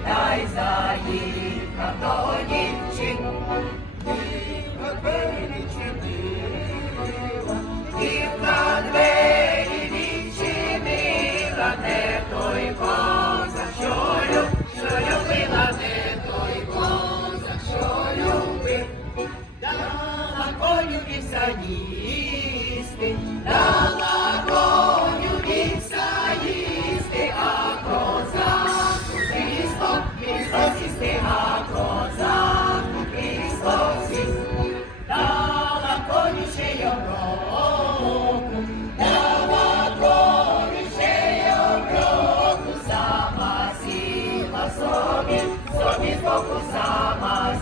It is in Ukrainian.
Спитай за їх, а того дівчин, дива і на двері відчинила, не той козак, що люб, що любила, не той козак, що любив, дала коню в сані. Богу сама.